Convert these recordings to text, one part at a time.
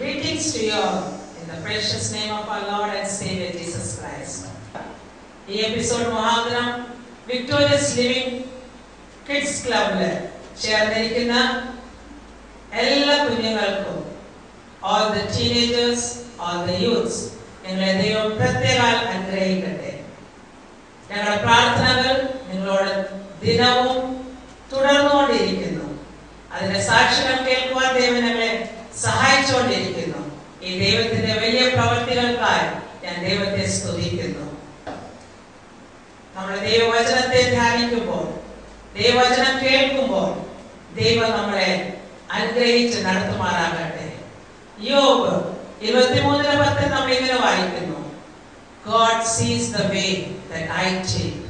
Greetings to you all in the precious name of our Lord and Savior Jesus Christ. ഈ episode മുഖാന്തരം victorious living kids ക്ലബിൽ ചേർന്നിരിക്കുന്ന എല്ലാ കുഞ്ഞുങ്ങൾക്കും, all the teenagers, all the youths, നിങ്ങളെ ദൈവം പ്രത്യേകം അനുഗ്രഹിക്കട്ടെ. ഞങ്ങളുടെ പ്രാർത്ഥനകൾ നിങ്ങളോട് ദിനവും തുടർന്നുകൊണ്ടിരിക്കുന്നു. അതിന്റെ സാക്ഷ്യം കേൾക്കുവാൻ ദൈവം ഞങ്ങളെ സഹായിച്ചുകൊണ്ടിരിക്കുന്നു. ഈ ദൈവത്തിന്റെ വലിയ പ്രവൃത്തികൾക്കായി ഞാൻ ദൈവത്തെ സ്തുതിക്കുന്നു. നമ്മുടെ ദൈവവചനത്തെ ധ്യാനിക്കുമ്പോൾ, ദൈവവചനം കേൾക്കുമ്പോൾ ദൈവം നമ്മളെ അനുഗ്രഹിച്ച് നടത്തുമാറാകട്ടെ. യോബ് 23:10 നമ്മൾ ഇങ്ങനെ വായിക്കുന്നു, God sees the way that I take.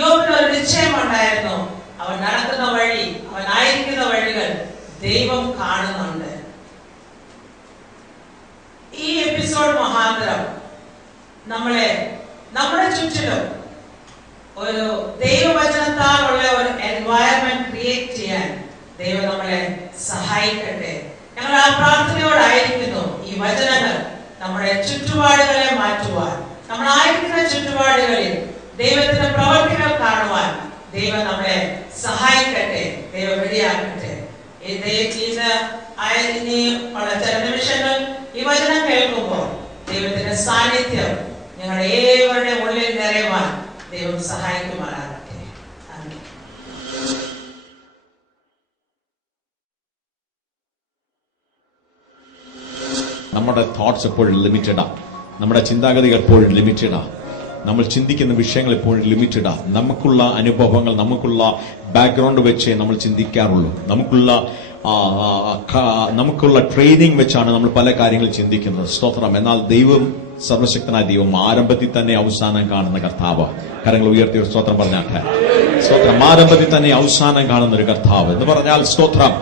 യോബിന് ഒരു നിശ്ചയമുണ്ടായിരുന്നു, അവൻ നടക്കുന്ന വഴി, അവൻ ആയിരിക്കുന്ന വഴികൾ ദൈവം കാണുന്നുണ്ട്. ഈ എപ്പിസോഡ് മുഖാന്തരം നമ്മളെ നമ്മുടെ ചുറ്റിലും ഒരു ദൈവവചനത്താലുള്ള ഒരു എൻവയറമെന്റ് ക്രിയേറ്റ് ചെയ്യാൻ ദൈവം നമ്മളെ സഹായിക്കട്ടെ. ഞങ്ങൾ ആ പ്രാർത്ഥനയോടായിരിക്കുന്നു. ഈ വചനങ്ങൾ നമ്മുടെ ചുറ്റുപാടുകളെ മാറ്റുവാൻ, നമ്മളായിരിക്കുന്ന ചുറ്റുപാടുകളിൽ ദൈവത്തിന്റെ പ്രവർത്തികൾ കാണുവാൻ ദൈവം നമ്മളെ സഹായിക്കട്ടെ. ദൈവം വഴിയാക്കട്ടെ. ചില നിമിഷങ്ങൾ ഈ വചനം കേൾക്കുമ്പോൾ ദൈവത്തിന്റെ സാന്നിധ്യം ഞങ്ങളുടെ ഏവരുടെ ഉള്ളിൽ നിറയുവാൻ ദൈവം സഹായിക്കുമാറാകട്ടെ. നമ്മുടെ തോട്ട്സ് എപ്പോഴും ലിമിറ്റഡാ, നമ്മുടെ ചിന്താഗതികൾ എപ്പോഴും ലിമിറ്റഡാ, നമ്മൾ ചിന്തിക്കുന്ന വിഷയങ്ങൾ എപ്പോഴും ലിമിറ്റഡാ. നമുക്കുള്ള അനുഭവങ്ങൾ, നമുക്കുള്ള ബാക്ക്ഗ്രൗണ്ട് വെച്ചേ നമ്മൾ ചിന്തിക്കാറുള്ളൂ. നമുക്കുള്ള ട്രെയിനിങ് വെച്ചാണ് നമ്മൾ പല കാര്യങ്ങൾ ചിന്തിക്കുന്നത്. സ്തോത്രം. എന്നാൽ ദൈവം, സർവശക്തനായ ദൈവം ആരംഭത്തിൽ തന്നെ അവസാനം കാണുന്ന കർത്താവ്. കരങ്ങൾ ഉയർത്തി ഒരു സ്തോത്രം പറഞ്ഞാട്ടെ. സ്തോത്രം. ആരംഭത്തിൽ തന്നെ അവസാനം കാണുന്ന ഒരു കർത്താവ് എന്ന് പറഞ്ഞാൽ സ്തോത്രം.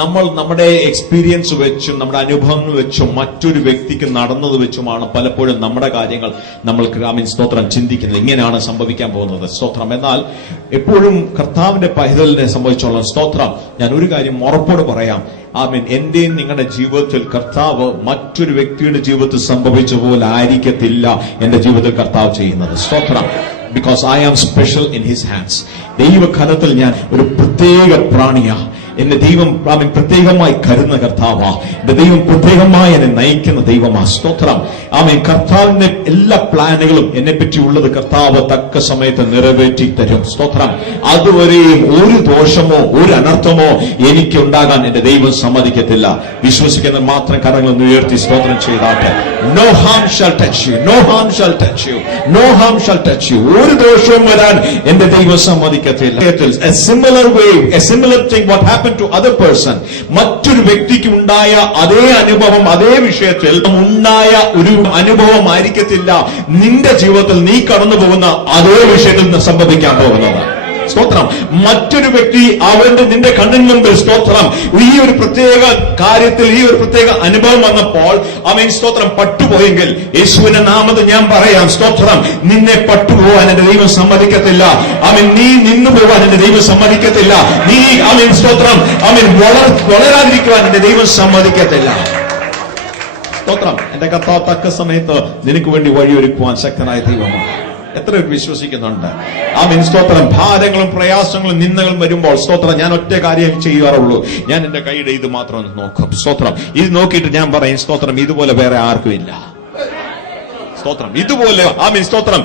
നമ്മൾ നമ്മുടെ എക്സ്പീരിയൻസ് വെച്ചും നമ്മുടെ അനുഭവങ്ങൾ വെച്ചും മറ്റൊരു വ്യക്തിക്ക് നടന്നത് വെച്ചുമാണ് പലപ്പോഴും നമ്മുടെ കാര്യങ്ങൾ നമ്മൾക്ക് സ്തോത്രം ചിന്തിക്കുന്നത്. ഇങ്ങനെയാണ് സംഭവിക്കാൻ പോകുന്നത്. സ്തോത്രം. എന്നാൽ എപ്പോഴും കർത്താവിന്റെ പൈതലിനെ സംബന്ധിച്ചോളം സ്തോത്രം, ഞാൻ ഒരു കാര്യം ഉറപ്പോട് പറയാം. എന്റെയും നിങ്ങളുടെ ജീവിതത്തിൽ കർത്താവ് മറ്റൊരു വ്യക്തിയുടെ ജീവിതത്തിൽ സംഭവിച്ച പോലെ ആയിരിക്കത്തില്ല എന്റെ ജീവിതത്തിൽ കർത്താവ് ചെയ്യുന്നത്. സ്തോത്രം. Because I am special in his hands. ദൈവകരത്തിൽ ഞാൻ ഒരു പ്രത്യേക പ്രാണിയാ. എന്റെ ദൈവം പ്രത്യേകമായി കരുതുന്ന കർത്താവാ. എന്റെ ദൈവം പ്രത്യേകമായി എന്നെ നയിക്കുന്ന ദൈവമാ. സ്തോത്രം. കർത്താവിന്റെ എല്ലാ പ്ലാനുകളും എന്നെ പറ്റിയുള്ളത് കർത്താവ് തക്ക സമയത്ത് നിറവേറ്റി തരും. സ്തോത്രം. അതുവരെയും ഒരു ദോഷമോ ഒരു അനർത്ഥമോ എനിക്ക് ഉണ്ടാകാൻ എന്റെ ദൈവം സമ്മതിക്കത്തില്ല. വിശ്വസിക്കുന്ന മാത്രം കരങ്ങൾ ഉയർത്തി സ്തോത്രം ചെയ്താട്ടെ. No harm shall touch you. No harm shall touch you. No harm shall touch you. ഒരു ദോഷവും വരാൻ എന്റെ ദൈവം സമ്മതിക്കത്തില്ല. A similar way, a similar thing what happened to other person. മറ്റൊരു വ്യക്തിക്ക് ഉണ്ടായ അതേ അനുഭവം, അതേ വിഷയത്തിൽ ഉണ്ടായ ഒരു അനുഭവം ആയിരിക്കത്തില്ല നിന്റെ ജീവിതത്തിൽ നീ കടന്നു പോകുന്ന അതേ വിഷയത്തിൽ സംഭവിക്കാൻ പോകുന്നത്. സ്തോത്രം. മറ്റൊരു വ്യക്തി നിന്റെ കണ്ണിന് മുമ്പിൽ സ്തോത്രം ഈ ഒരു പ്രത്യേക കാര്യത്തിൽ ഈ ഒരു പ്രത്യേക അനുഭവം വന്നപ്പോൾ സ്തോത്രം പട്ടുപോയെങ്കിൽ യേശുവിന്റെ നാമത്തിൽ ഞാൻ പറയാം സ്തോത്രം, നിന്നെ പട്ടുപോകാൻ എന്റെ ദൈവം സമ്മതിക്കത്തില്ല. നീ നിന്നു പോകാൻ എന്റെ ദൈവം സമ്മതിക്കത്തില്ല. നീ സ്തോത്രം വളരാതിരിക്കുവാൻ എന്റെ ദൈവം സമ്മതിക്കത്തില്ല. സ്തോത്രം. എന്റെ കർത്താവ് തക്ക സമയത്ത് നിനക്ക് വേണ്ടി വഴിയൊരുക്കുവാൻ ശക്തനായ ദൈവമാണ്. എത്ര വിശ്വസിക്കുന്നുണ്ട്? സ്തോത്രം. ഭാരങ്ങളും പ്രയാസങ്ങളും നിന്ദകളും വരുമ്പോൾ സ്തോത്രം ഞാൻ ഒറ്റ കാര്യം ചെയ്യാറുള്ളൂ, ഞാൻ എന്റെ കൈയുടെ ഇത് മാത്രം നോക്കും. സ്തോത്രം. ഇത് നോക്കിയിട്ട് ഞാൻ പറയും സ്തോത്രം ഇതുപോലെ വേറെ ആർക്കും ഇല്ല. സ്തോത്രം. ഇതുപോലെ സ്തോത്രം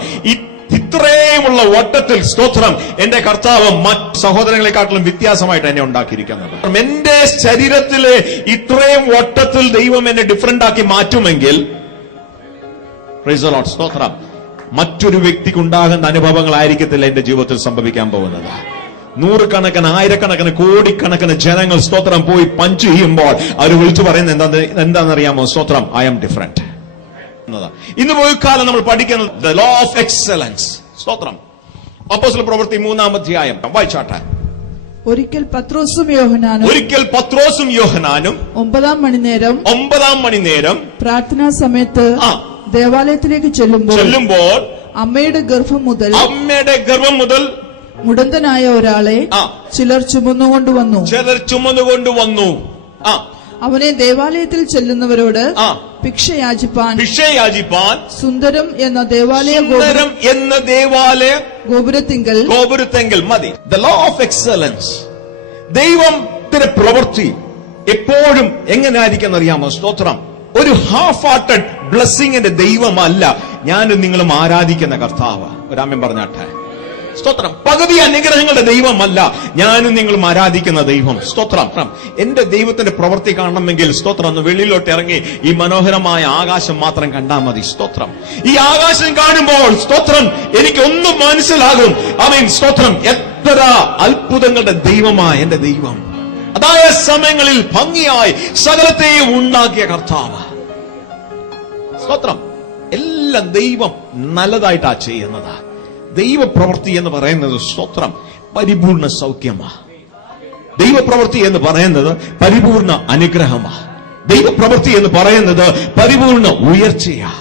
ഇത്രയുമുള്ള ഓട്ടത്തിൽ സ്തോത്രം എന്റെ കർത്താവ് മറ്റ് സഹോദരങ്ങളെക്കാട്ടിലും വ്യത്യാസമായിട്ട് എന്നെ ഉണ്ടാക്കിയിരിക്കുന്നത്. എന്റെ ശരീരത്തിലെ ഇത്രയും ഓട്ടത്തിൽ ദൈവം എന്നെ ഡിഫറന്റ് ആക്കി മാറ്റുമെങ്കിൽ പ്രൈസ് ദി ലോർഡ്. സ്തോത്രം. മറ്റൊരു വ്യക്തിക്ക് ഉണ്ടാകുന്ന അനുഭവങ്ങളായിരിക്കത്തില്ല എന്റെ ജീവിതത്തിൽ സംഭവിക്കാൻ പോകുന്നത്. നൂറുകണക്കിന് ആയിരക്കണക്കിന് കോടിക്കണക്കിന് ജനങ്ങൾ സ്തോത്രം പോയി പഞ്ച് ചെയ്യുമ്പോൾ അവർ വിളിച്ചു പറയുന്നത് എന്താണെന്നറിയാമോ? സ്തോത്രം, ഐ ആം ഡിഫറന്റ്. ഇന്ന് പോയി കാലം നമ്മൾ പഠിക്കുന്നത് ദ ലോ ഓഫ് എക്സലൻസ്. സ്തോത്രം. അപ്പോസ്തല പ്രവൃത്തി 3-ാം അധ്യായം വായിച്ചാട്ടെ. ഒരിക്കൽ പത്രോസും യോഹന്നാനും 9-ാം മണിനേരം പ്രാർത്ഥനാ സമയത്ത് ദേവാലയത്തിലേക്ക് ചെല്ലുമ്പോൾ അമ്മയുടെ ഗർഭം മുതൽ മുടന്തനായ ഒരാളെ ചിലർ ചുമന്നുകൊണ്ടുവന്നു. അവനെ ദേവാലയത്തിൽ ചെല്ലുന്നവരോട് ഭിക്ഷയാചിപ്പാൻ സുന്ദരം എന്ന ദേവാലയ ഗോപുരത്തിങ്കൽ മതി. ദ ലോ ഓഫ് എക്സലൻസ്, ദൈവത്തിന്റെ പ്രവൃത്തി എപ്പോഴും എങ്ങനെ ആയിരിക്കും അറിയാമോ? സ്തോത്രം. ഒരു ഹാഫ് ഹാർട്ടഡ് ബ്ലെസ്സിങ്ങിന്റെ ദൈവമല്ല ഞാനും നിങ്ങളും ആരാധിക്കുന്ന കർത്താവ്. ഒരാമൻ പറഞ്ഞാട്ടെ. സ്തോത്രം. പകുതി അനുഗ്രഹങ്ങളുടെ ദൈവമല്ല ഞാനും നിങ്ങളും ആരാധിക്കുന്ന ദൈവം. സ്തോത്രം. എന്റെ ദൈവത്തിന്റെ പ്രവൃത്തി കാണണമെങ്കിൽ സ്തോത്രം ഒന്ന് വെളിയിലോട്ട് ഇറങ്ങി ഈ മനോഹരമായ ആകാശം മാത്രം കണ്ടാൽ മതി. സ്തോത്രം. ഈ ആകാശം കാണുമ്പോൾ സ്തോത്രം എനിക്കൊന്നും മനസ്സിലാകും. ആമേൻ. സ്തോത്രം. എത്ര അത്ഭുതങ്ങളുടെ ദൈവമായ എന്റെ ദൈവം. അതായ സമയങ്ങളിൽ ഭംഗിയായി സകലത്തെയും ഉണ്ടാക്കിയ കർത്താവ്. സ്തോത്രം. എല്ലാം ദൈവം നല്ലതായിട്ടാ ചെയ്യുന്നത്. ദൈവപ്രവൃത്തി എന്ന് പറയുന്നത് സ്തോത്രം പരിപൂർണ സൗഖ്യമാ. ദൈവപ്രവൃത്തി എന്ന് പറയുന്നത് പരിപൂർണ അനുഗ്രഹമാ. ദൈവപ്രവൃത്തി എന്ന് പറയുന്നത് പരിപൂർണ ഉയർച്ചയാ.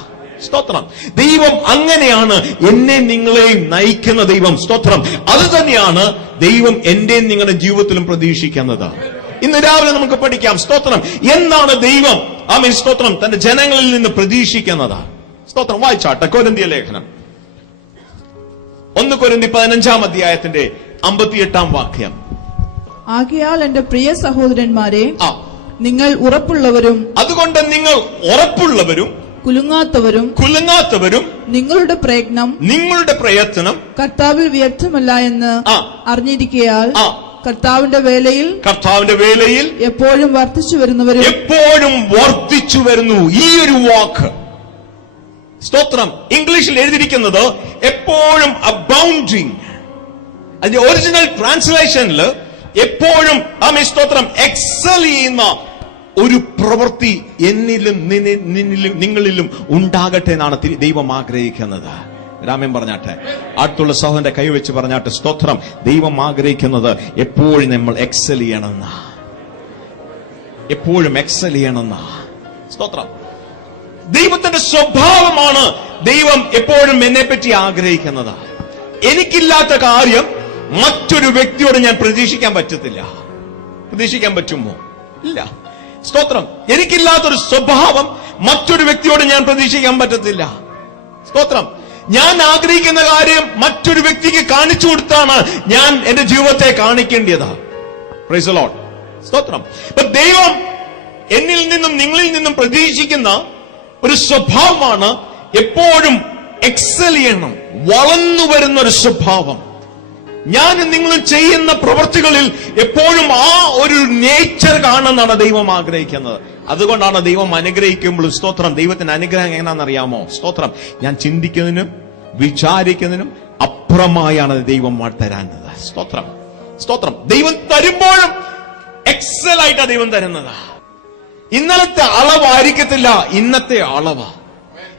സ്തോത്രം. ദൈവം അങ്ങനെയാണ് എന്നെ നിങ്ങളെയും നയിക്കുന്ന ദൈവം. സ്തോത്രം. അത് തന്നെയാണ് ദൈവം എന്റെയും നിങ്ങളുടെ ജീവിതത്തിലും പ്രതീക്ഷിക്കുന്നത്. ഇന്ന് രാവിലെ നമുക്ക് പഠിക്കാം. സ്തോത്രം. എന്താണ് ദൈവം ആമേൻ സ്തോത്രം തന്റെ ജനങ്ങളിൽ നിന്ന് പ്രതീക്ഷിക്കുന്നത്? സ്തോത്രം. വായിച്ചാട്ടെ കൊരിന്ത്യർ ലേഖനം 1 കൊരിന്ത്യർ 15 അധ്യായത്തിന്റെ 58 വാക്യം. ആകയാൽ എന്റെ പ്രിയ സഹോദരന്മാരെ, നിങ്ങൾ ഉറപ്പുള്ളവരും, അതുകൊണ്ട് നിങ്ങൾ ഉറപ്പുള്ളവരും കുലുങ്ങാത്തവരും നിങ്ങളുടെ പ്രയത്നം കർത്താവിൽ വ്യർത്ഥമല്ല എന്ന് അറിഞ്ഞിരിക്കയാൽ കർത്താവിന്റെ വേലയിൽ എപ്പോഴും വർദ്ധിച്ചു വരുന്നു. ഈ ഒരു വാക്ക് സ്തോത്രം ഇംഗ്ലീഷിൽ എഴുതിയിരിക്കുന്നത് എപ്പോഴും അബൗണ്ടിങ്. അതിന്റെ ഒറിജിനൽ ട്രാൻസ്ലേഷനിൽ എപ്പോഴും ആമേൻ സ്തോത്രം എക്സൽ ചെയ്യുന്ന ഒരു പ്രവൃത്തി എന്നിലും നിങ്ങളിലും ഉണ്ടാകട്ടെ എന്നാണ് ദൈവം ആഗ്രഹിക്കുന്നത്. രാമൻ പറഞ്ഞാട്ടെ. അടുത്തുള്ള സഹോദരന്റെ കൈവച്ച് പറഞ്ഞാട്ടെ. സ്തോത്രം. ദൈവം ആഗ്രഹിക്കുന്നത് എപ്പോഴും നമ്മൾ എക്സൽ ചെയ്യണമെന്ന, എപ്പോഴും എക്സൽ ചെയ്യണമെന്ന. സ്തോത്രം. ദൈവത്തിന്റെ സ്വഭാവമാണ് ദൈവം എപ്പോഴും എന്നെപ്പറ്റി ആഗ്രഹിക്കുന്നത്. എനിക്കില്ലാത്ത കാര്യം മറ്റൊരു വ്യക്തിയോട് ഞാൻ പ്രതീക്ഷിക്കാൻ പറ്റത്തില്ല. പ്രതീക്ഷിക്കാൻ പറ്റുമോ? ഇല്ല. സ്തോത്രം. എനിക്കില്ലാത്തൊരു സ്വഭാവം മറ്റൊരു വ്യക്തിയോട് ഞാൻ പ്രതീക്ഷിക്കാൻ പറ്റത്തില്ല. സ്തോത്രം. ഞാൻ ആഗ്രഹിക്കുന്ന കാര്യം മറ്റൊരു വ്യക്തിക്ക് കാണിച്ചു കൊടുത്താണ് ഞാൻ എന്റെ ജീവിതത്തെ കാണിക്കേണ്ടത്. Price the Lord. സ്തോത്രം. ദൈവം എന്നിൽ നിന്നും നിങ്ങളിൽ നിന്നും പ്രതീക്ഷിക്കുന്ന ഒരു സ്വഭാവമാണ് എപ്പോഴും എക്സൽ ചെയ്യണം, വളർന്നു വരുന്ന ഒരു സ്വഭാവം. ഞാൻ നിങ്ങൾ ചെയ്യുന്ന പ്രവൃത്തികളിൽ എപ്പോഴും ആ ഒരു നേച്ചർ കാണുന്നതാണ് ദൈവം ആഗ്രഹിക്കുന്നത്. അതുകൊണ്ടാണ് ദൈവം അനുഗ്രഹിക്കുമ്പോൾ സ്തോത്രം ദൈവത്തിന്റെ അനുഗ്രഹം എങ്ങനെയാണെന്നറിയാമോ? സ്തോത്രം. ഞാൻ ചിന്തിക്കുന്നതിനും വിചാരിക്കുന്നതിനും അപ്പുറമായാണ് ദൈവം തരാനുള്ളത്. സ്തോത്രം. സ്തോത്രം. ദൈവം തരുമ്പോഴും എക്സൽ ആയിട്ടാണ് ദൈവം തരുന്നത്. ഇന്നലത്തെ അളവായിരിക്കത്തില്ല ഇന്നത്തെ അളവ്.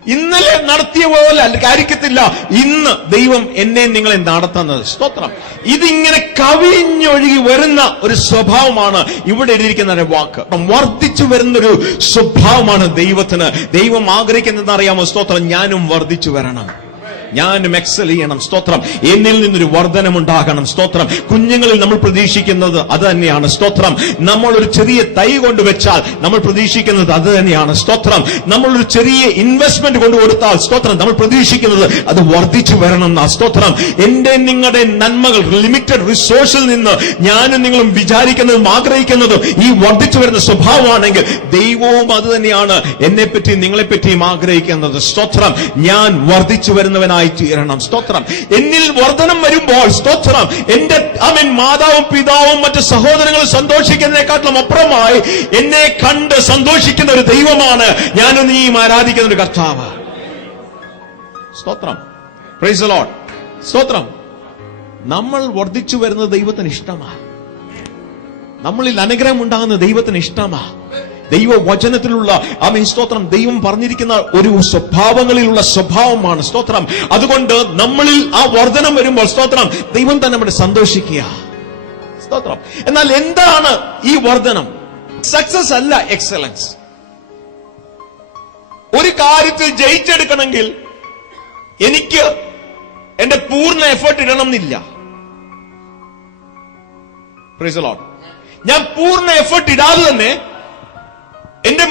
ഇന്നലെ നടത്തിയ പോലെ ആയിരിക്കത്തില്ല ഇന്ന് ദൈവം എന്നെ നിങ്ങളെ നടത്തുന്നത്. സ്തോത്രം. ഇതിങ്ങനെ കവിഞ്ഞൊഴുകി വരുന്ന ഒരു സ്വഭാവമാണ് ഇവിടെ എഴുതിയിരിക്കുന്ന വാക്ക്. വർദ്ധിച്ചു വരുന്നൊരു സ്വഭാവമാണ് ദൈവത്തിന്. ദൈവം ആഗ്രഹിക്കുന്നതെന്ന് അറിയാമോ? സ്തോത്രം. ഞാനും വർദ്ധിച്ചു വരണം, ഞാനും എക്സൽ ചെയ്യണം. സ്തോത്രം. എന്നിൽ നിന്നൊരു വർധനമുണ്ടാകണം. സ്തോത്രം. കുഞ്ഞുങ്ങളിൽ നമ്മൾ പ്രതീക്ഷിക്കുന്നത് അത് തന്നെയാണ്. സ്തോത്രം. നമ്മളൊരു ചെറിയ തൈ കൊണ്ടുവച്ചാൽ നമ്മൾ പ്രതീക്ഷിക്കുന്നത് അത് തന്നെയാണ്. സ്തോത്രം. നമ്മളൊരു ചെറിയ ഇൻവെസ്റ്റ്മെന്റ് കൊണ്ടുകൊടുത്താൽ സ്തോത്രം നമ്മൾ പ്രതീക്ഷിക്കുന്നത് അത് വർദ്ധിച്ചു വരണം എന്നാ. സ്തോത്രം. എന്റെ നിങ്ങളുടെ നന്മകൾ ലിമിറ്റഡ് റിസോഴ്സിൽ നിന്ന് ഞാനും നിങ്ങളും വിചാരിക്കുന്നതും ആഗ്രഹിക്കുന്നതും ഈ വർദ്ധിച്ചു വരുന്ന സ്വഭാവമാണെങ്കിൽ ദൈവവും അത് തന്നെയാണ് എന്നെപ്പറ്റിയും നിങ്ങളെപ്പറ്റിയും ആഗ്രഹിക്കുന്നത്. സ്തോത്രം. ഞാൻ വർദ്ധിച്ചു വരുന്നവനായി തീരണം. സ്തോത്രം. എന്നിൽ വർധനം വരുമ്പോൾ സ്തോത്രം എന്റെ മാതാവും പിതാവും മറ്റ് സഹോദരങ്ങളും സന്തോഷിക്കുന്നതിനെക്കാട്ടിലും അപ്പുറമായി എന്നെ കണ്ട് സന്തോഷിക്കുന്ന ഒരു ദൈവമാണ് ഞാനും നീയും ആരാധിക്കുന്ന ഒരു കർത്താവ്. സ്തോത്രം. Praise the Lord. സ്തോത്രം. നമ്മൾ വർദ്ധിച്ചു വരുന്നത് ദൈവത്തിന് ഇഷ്ടമാണ്. നമ്മളിൽ അനുഗ്രഹം ഉണ്ടാകുന്ന ദൈവത്തിന് ഇഷ്ടമാണ്. ദൈവവചനത്തിലുള്ള ആമേൻ സ്തോത്രം ദൈവം പറഞ്ഞിരിക്കുന്ന ഒരു സ്വഭാവങ്ങളിലുള്ള സ്വഭാവമാണ്. സ്തോത്രം. അതുകൊണ്ട് നമ്മളിൽ ആ വർധനം വരുമ്പോൾ സ്തോത്രം ദൈവം തന്നെ നമ്മുടെ സന്തോഷിക്കുക. സ്തോത്രം. എന്നാൽ എന്താണ് ഈ വർധനം? സക്സസ് അല്ല എക്സലൻസ്. ഒരു കാര്യത്തിൽ ജയിച്ചെടുക്കണമെങ്കിൽ എനിക്ക് എന്റെ പൂർണ്ണ എഫേർട്ട് ഇടണം എന്നില്ല. Price the Lord. ഞാൻ പൂർണ്ണ എഫേർട്ട് ഇടാതെ തന്നെ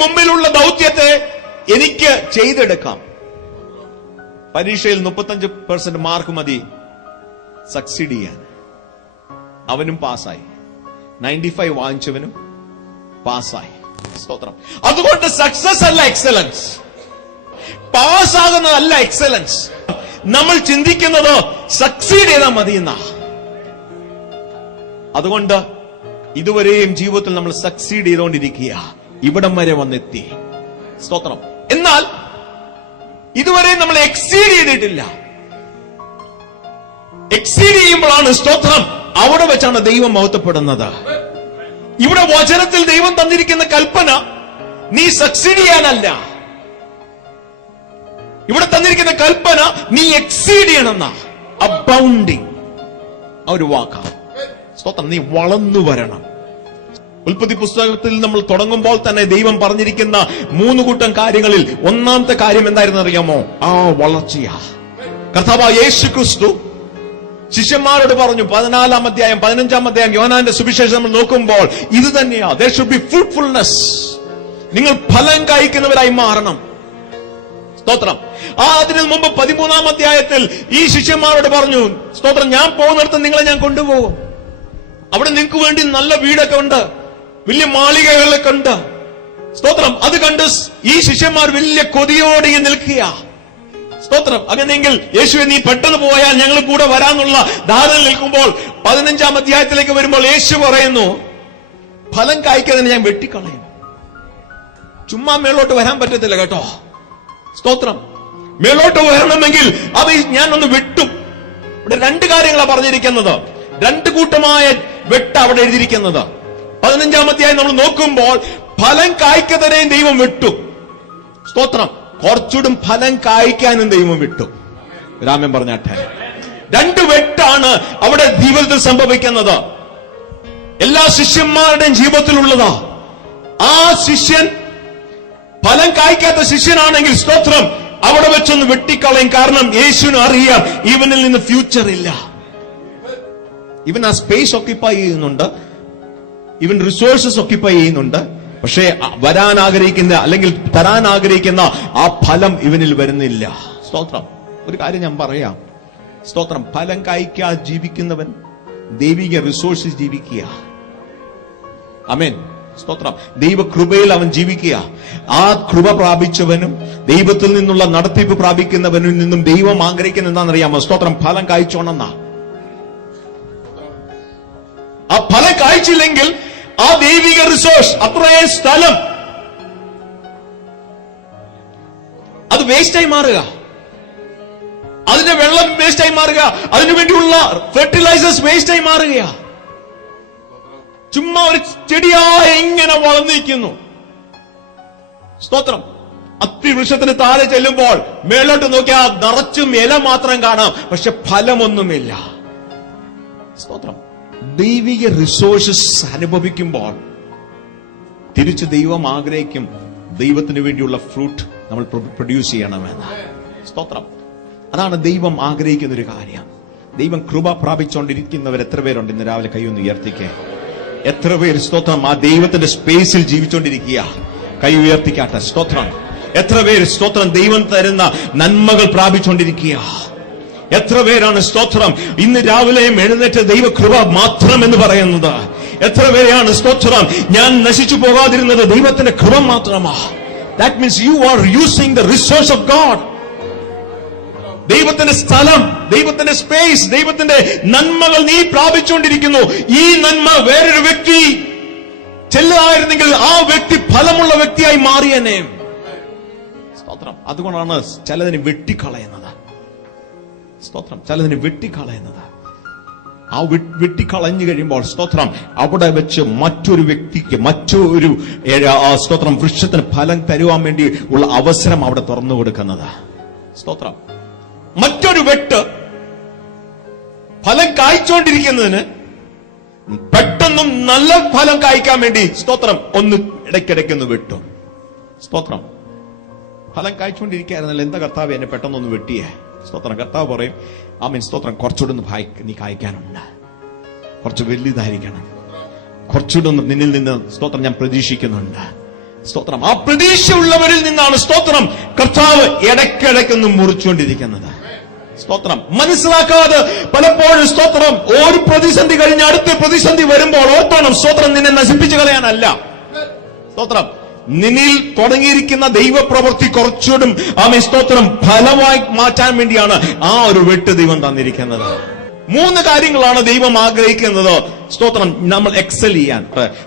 മുമ്പിലുള്ള ദൗത്യത്തെ എനിക്ക് ചെയ്തെടുക്കാം. പരീക്ഷയിൽ 35% മാർക്ക് മതി സക്സീഡ് ചെയ്യാൻ. അവനും പാസ്സായി. 95 വാങ്ങിച്ചവനും പാസ്സായി. സ്തോത്രം. അതുകൊണ്ട് സക്സസ് അല്ല എക്സലൻസ്, പാസ്സാകുന്നതല്ല എക്സലൻസ്. നമ്മൾ ചിന്തിക്കുന്നത് സക്സീഡ് ചെയ്താൽ മതിയെന്ന. അതുകൊണ്ട് ഇതുവരെയും ജീവിതത്തിൽ നമ്മൾ സക്സീഡ് ചെയ്തുകൊണ്ടിരിക്കുക, ഇവിടം വരെ വന്നെത്തി. സ്തോത്രം. എന്നാൽ ഇതുവരെ നമ്മൾ എക്സീഡ് ചെയ്തിട്ടില്ല. എക്സീഡ് ചെയ്യുമ്പോഴാണ് സ്തോത്രം അവിടെ വെച്ചാണ് ദൈവം മഹത്വപ്പെടുന്നത്. ഇവിടെ വചനത്തിൽ ദൈവം തന്നിരിക്കുന്ന കൽപ്പന നീ സക്സീഡ് ചെയ്യാനല്ല. ഇവിടെ തന്നിരിക്കുന്ന കൽപ്പന നീ എക്സീഡ് ചെയ്യണമെന്ന. അബൗണ്ടിങ് ഒരു വാക്കാണ്. സ്തോത്രം. നീ വളർന്നു വരണം. ഉൽപ്പത്തി പുസ്തകത്തിൽ നമ്മൾ തുടങ്ങുമ്പോൾ തന്നെ ദൈവം പറഞ്ഞിരിക്കുന്ന 3 കൂട്ടം കാര്യങ്ങളിൽ ഒന്നാമത്തെ കാര്യം എന്തായിരുന്നു അറിയാമോ? ആ വളർച്ചയാ. കർത്താവായ യേശു ക്രിസ്തു ശിഷ്യന്മാരോട് പറഞ്ഞു, 14-ാം അധ്യായം 15-ാം അധ്യായം യോഹന്നാന്റെ സുവിശേഷം നമ്മൾ നോക്കുമ്പോൾ ഇത് തന്നെയാ. there should be fruitfulness. നിങ്ങൾ ഫലം കായ്ക്കുന്നവരായി മാറണം. സ്തോത്രം. അതിനു മുമ്പ് 13-ാം അധ്യായത്തിൽ ഈ ശിഷ്യന്മാരോട് പറഞ്ഞു, സ്തോത്രം, ഞാൻ പോകുന്നിടത്ത് നിങ്ങളെ ഞാൻ കൊണ്ടുപോകും. അവിടെ നിങ്ങൾക്ക് വേണ്ടി നല്ല വീടൊക്കെ ഉണ്ട്, വലിയ മാളികകളൊക്കെ ഉണ്ട്. സ്തോത്രം. അത് കണ്ട് ഈ ശിഷ്യന്മാർ വലിയ കൊതിയോടെ നിൽക്കുക. സ്തോത്രം. അങ്ങനെയെങ്കിൽ യേശുവെ നീ പെട്ടെന്ന് പോയാൽ ഞങ്ങൾ കൂടെ വരാനുള്ള ധാരണ നിൽക്കുമ്പോൾ 15-ാം അധ്യായത്തിലേക്ക് വരുമ്പോൾ യേശു പറയുന്നു, ഫലം കായ്ക്കാതെ ഞാൻ വെട്ടിക്കളയും. ചുമ്മാ മേളോട്ട് വരാൻ പറ്റത്തില്ല കേട്ടോ. സ്തോത്രം. മേളോട്ട് വരണമെങ്കിൽ അത് ഞാൻ ഒന്ന് വെട്ടും. ഇവിടെ 2 കാര്യങ്ങളാണ് പറഞ്ഞിരിക്കുന്നത്. 2 കൂട്ടമായ വെട്ട അവിടെ എഴുതിയിരിക്കുന്നത്. 15-ാം അധ്യായം നമ്മൾ നോക്കുമ്പോൾ ഫലം കായ്ക്കതരെയും ദൈവം വിട്ടു. സ്തോത്രം. കുറച്ചുകൂടും ഫലം കായ്ക്കാനും ദൈവം വിട്ടു. രാമൻ പറഞ്ഞാട്ടെ. 2 വെട്ടാണ് അവിടെ ജീവിതത്തിൽ സംഭവിക്കുന്നത്. എല്ലാ ശിഷ്യന്മാരുടെയും ജീവിതത്തിലുള്ളതാ. ആ ശിഷ്യൻ ഫലം കായ്ക്കാത്ത ശിഷ്യനാണെങ്കിൽ സ്തോത്രം അവിടെ വെച്ചൊന്ന് വെട്ടിക്കളയും. കാരണം യേശുവിന് അറിയാം ഇവനിൽ നിന്ന് ഫ്യൂച്ചർ ഇല്ല. ഇവൻ ആ സ്പേസ് ഓക്യുപ്പൈ ചെയ്യുന്നുണ്ട്, ഇവൻ റിസോഴ്സസ് ഓക്യുപ്പൈ ചെയ്യുന്നുണ്ട്. പക്ഷേ വരാൻ ആഗ്രഹിക്കുന്ന അല്ലെങ്കിൽ തരാൻ ആഗ്രഹിക്കുന്ന ആ ഫലം ഇവനിൽ വരുന്നില്ല. സ്തോത്രം. ഒരു കാര്യം ഞാൻ പറയാം. സ്തോത്രം. ഫലം കായ്ക്കാതെ ജീവിക്കുന്നവൻ ദൈവിക റിസോഴ്സസ് ജീവിക്കുക. ആമേൻ. സ്തോത്രം. ദൈവകൃപയിൽ അവൻ ജീവിക്കുക. ആ കൃപ പ്രാപിച്ചവനും ദൈവത്തിൽ നിന്നുള്ള നടത്തിപ്പ് പ്രാപിക്കുന്നവനിൽ നിന്നും ദൈവം ആഗ്രഹിക്കുന്ന എന്താണെന്നറിയാമോ? സ്തോത്രം. ഫലം കായ്ച്ചോണെന്ന. ആ ഫലം കായ്ച്ചില്ലെങ്കിൽ ആ ദൈവിക റിസോഴ്സ്, അത്രയും സ്ഥലം, അത് വേസ്റ്റായി മാറുക. അതിന്റെ വെള്ളം വേസ്റ്റായി മാറുക. അതിനുവേണ്ടിയുള്ള ഫെർട്ടിലൈസേഴ്സ് വേസ്റ്റായി മാറുകയാ. ചുമ്മാ ഒരു ചെടിയായ ഇങ്ങനെ വളർന്നിരിക്കുന്നു. സ്തോത്രം. അത്തിവൃക്ഷത്തിന് താഴെ ചെല്ലുമ്പോൾ മേലോട്ട് നോക്കിയാൽ നിറച്ചും ഇല മാത്രം കാണാം, പക്ഷെ ഫലമൊന്നുമില്ല. സ്തോത്രം. ദൈവിക റിസോഴ്സസ് അനുഭവിക്കുമ്പോൾ തിരിച്ച് ദൈവം ആഗ്രഹിക്കും ദൈവത്തിന് വേണ്ടിയുള്ള ഫ്രൂട്ട് നമ്മൾ പ്രൊഡ്യൂസ് ചെയ്യണമെന്ന്. സ്തോത്രം. അതാണ് ദൈവം ആഗ്രഹിക്കുന്ന ഒരു കാര്യം. ദൈവം കൃപ പ്രാപിച്ചുകൊണ്ടിരിക്കുന്നവർ എത്ര പേരുണ്ട്? ഇന്ന് രാവിലെ കൈയൊന്ന് ഉയർത്തിക്കേ. എത്ര പേര് സ്തോത്രം ആ ദൈവത്തിന്റെ സ്പേസിൽ ജീവിച്ചുകൊണ്ടിരിക്കുക? കൈ ഉയർത്തിക്കാട്ടെ. സ്തോത്രം. എത്ര പേര് സ്തോത്രം ദൈവം തരുന്ന നന്മകൾ പ്രാപിച്ചുകൊണ്ടിരിക്കുക? എത്ര പേരാണ് സ്തോത്രം ഇന്ന് രാവിലെയും എഴുന്നേറ്റ് ദൈവകൃപ മാത്രം എന്ന് പറയുന്നത്? എത്ര പേരെയാണ് സ്തോത്രം ഞാൻ നശിച്ചു പോകാതിരുന്നത് ദൈവത്തിന്റെ കൃപ മാത്രമാ? That means you are using the resource of God. ദൈവത്തിന്റെ സ്ഥലം, ദൈവത്തിന്റെ സ്പേസ്, ദൈവത്തിന്റെ നന്മകൾ നീ പ്രാപിച്ചുകൊണ്ടിരിക്കുന്നു. ഈ നന്മ വേറൊരു വ്യക്തി ചെല്ലുകയായിരുന്നെങ്കിൽ ആ വ്യക്തി ഫലമുള്ള വ്യക്തിയായി മാറിയനെ. സ്തോത്രം. അതുകൊണ്ടാണ് ചിലതിന് വെട്ടിക്കളയുന്നത്. സ്തോത്രം. ചിലതിന് വെട്ടിക്കളയുന്നത്. ആ വെട്ടിക്കളഞ്ഞു കഴിയുമ്പോൾ സ്തോത്രം അവിടെ വെച്ച് മറ്റൊരു വ്യക്തിക്ക് മറ്റൊരു സ്തോത്രം വൃക്ഷത്തിന് ഫലം തരുവാൻ വേണ്ടി ഉള്ള അവസരം അവിടെ തുറന്നു കൊടുക്കുന്നത്. സ്തോത്രം. മറ്റൊരു വെട്ട് ഫലം കായ്ച്ചുകൊണ്ടിരിക്കുന്നതിന് പെട്ടെന്നും നല്ല ഫലം കായ്ക്കാൻ വേണ്ടി സ്തോത്രം ഒന്ന് ഇടയ്ക്കിടയ്ക്കൊന്ന് വെട്ടും. സ്തോത്രം. ഫലം കായ്ച്ചുകൊണ്ടിരിക്കുകയായിരുന്നല്ലോ, എന്താ കർത്താവ് എന്നെ പെട്ടെന്നൊന്ന് വെട്ടിയേ? സ്തോത്രം. കർത്താവ് പറയും, ആമേൻ, സ്തോത്രം, കുറച്ചുകൂടെ ഒന്ന് നീ കായ്ക്കാനുണ്ട്, കുറച്ച് വലുതായിരിക്കണം, കുറച്ചുകൂടെ ഒന്ന് നിന്നിൽ നിന്ന് സ്തോത്രം ഞാൻ പ്രതീക്ഷിക്കുന്നുണ്ട്. സ്തോത്രം. ആ പ്രതീക്ഷയുള്ളവരിൽ നിന്നാണ് സ്തോത്രം കർത്താവ് ഇടയ്ക്കിടയ്ക്കൊന്ന് മുറിച്ചുകൊണ്ടിരിക്കുന്നത്. സ്തോത്രം. മനസ്സിലാക്കാതെ പലപ്പോഴും സ്തോത്രം ഒരു പ്രതിസന്ധി കഴിഞ്ഞ് അടുത്ത പ്രതിസന്ധി വരുമ്പോൾ ഓർത്തോണം, സ്തോത്രം നിന്നെ നശിപ്പിച്ചു കളയാനല്ല. സ്തോത്രം. നിന്നിൽ തുടങ്ങിയിരിക്കുന്ന ദൈവപ്രവൃത്തി കുറച്ചുകൂടും സ്തോത്രം ഫലമായി മാറ്റാൻ വേണ്ടിയാണ് ആ ഒരു വെട്ട് ദൈവം തന്നിരിക്കുന്നത്. 3 കാര്യങ്ങളാണ് ദൈവം ആഗ്രഹിക്കുന്നത്. സ്തോത്രം. നമ്മൾ എക്സൽ ചെയ്യാൻ.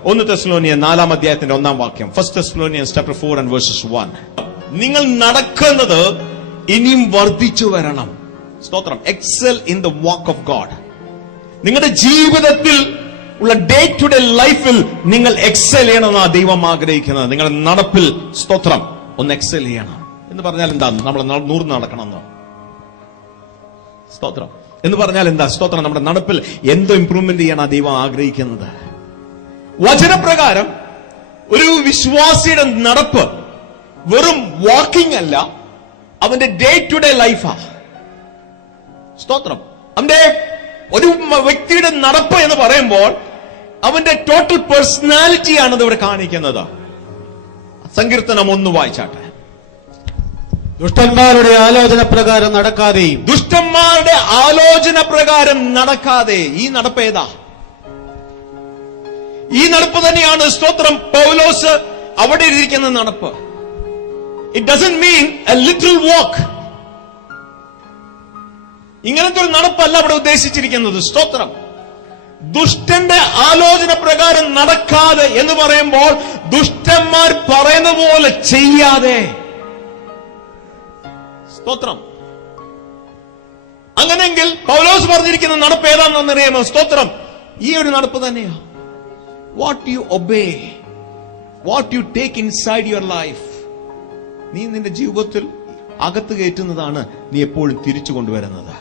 1 തെസ്സലോനിയർ 4 അധ്യായത്തിന്റെ 1 വാക്യം. 1 Thessalonians chapter 4 and verses 1. നിങ്ങൾ നടക്കുന്നത് ഇനിയും വർദ്ധിച്ചു വരണം. സ്തോത്രം. Excel in the walk of God. നിങ്ങളുടെ ജീവിതത്തിൽ ഉള്ള ഡേ ടു ഡേ ലൈഫിൽ നിങ്ങൾ എക്സൽ ചെയ്യണമെന്നാണ് ദൈവം ആഗ്രഹിക്കുന്നത്. നിങ്ങളുടെ നടപ്പിൽ സ്തോത്രം ഒന്ന് എക്സൽ ചെയ്യണം എന്ന് പറഞ്ഞാൽ എന്താ? നമ്മൾ 100 നടക്കണമെന്ന്. സ്തോത്രം. എന്ന് പറഞ്ഞാൽ എന്താ? സ്തോത്രം. നമ്മുടെ നടപ്പിൽ എന്തോ ഇംപ്രൂവ്മെന്റ് ചെയ്യാൻ ദൈവം ആഗ്രഹിക്കുന്നത്. വചനപ്രകാരം ഒരു വിശ്വാസിയുടെ നടപ്പ് വെറും വാക്കിംഗ് അല്ല, അവന്റെ ഡേ ടു ഡേ ലൈഫാ. സ്തോത്രം. അവന്റെ ഒരു വ്യക്തിയുടെ നടപ്പ് എന്ന് പറയുമ്പോൾ അവന്റെ ടോട്ടൽ പേഴ്സണാലിറ്റിയാണ് ഇവിടെ കാണിക്കുന്നത്. സങ്കീർത്തനം 1 വായിച്ചാട്ടെ. ദുഷ്ടന്മാരുടെ ആലോചന പ്രകാരം നടക്കാതെയും. ദുഷ്ടന്മാരുടെ ആലോചന പ്രകാരം നടക്കാതെ. ഈ നടപ്പ് ഏതാ? ഈ നടപ്പ് തന്നെയാണ് സ്തോത്രം പൗലോസ് അവിടെ ഇരിക്കുന്ന നടപ്പ്. It doesn't mean a little walk. ഇങ്ങനത്തെ ഒരു നടപ്പല്ല അവിടെ ഉദ്ദേശിച്ചിരിക്കുന്നത്. സ്തോത്രം. ദുഷ്ടന്റെ ആലോചന പ്രകാരം നടക്കാതെ എന്ന് പറയുമ്പോൾ ദുഷ്ടന്മാർ പറയുന്ന പോലെ ചെയ്യാതെ. സ്തോത്രം. അങ്ങനെങ്കിൽ പൗലോസ് പറഞ്ഞിരിക്കുന്ന നടപ്പ് ഏതാണെന്ന് അറിയാമോ? സ്തോത്രം. ഈ ഒരു നടപ്പ് തന്നെയാ. What you obey, what you take inside your life. നീ നിന്റെ ജീവിതത്തിൽ അകത്ത് കയറ്റുന്നതാണ് നീ എപ്പോഴും തിരിച്ചു കൊണ്ടുവരുന്നത്.